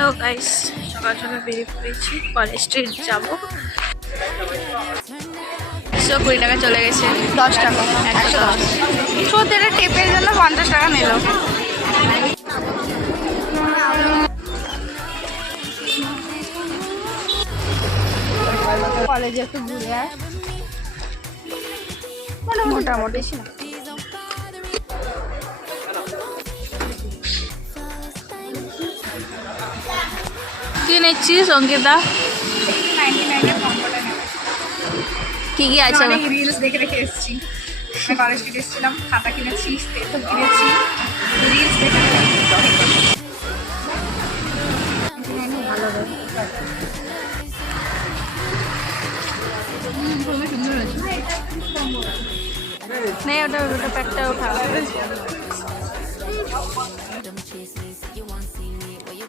Hello guys, সকাল সকাল বেরিয়ে পড়েছি, কলেজ স্ট্রিট যাবো। 120 টাকা চলে গেছে। 10 টাকা 110। সত্যি এটা টেপের জন্য 50 টাকা নিল। কলেজে একটু ঘুরে আয়, মোটামুটি কি নিচ্ছিস অঙ্কিতা? কি কি আছে? অনেক রিলস দেখে রেখে এসেছি। কলেজ স্ট্রিট এসেছিলাম, খাতা কিনেছি, স্টেথো কিনেছি, রিলস দেখে নে ওটা প্যাকটা উঠা।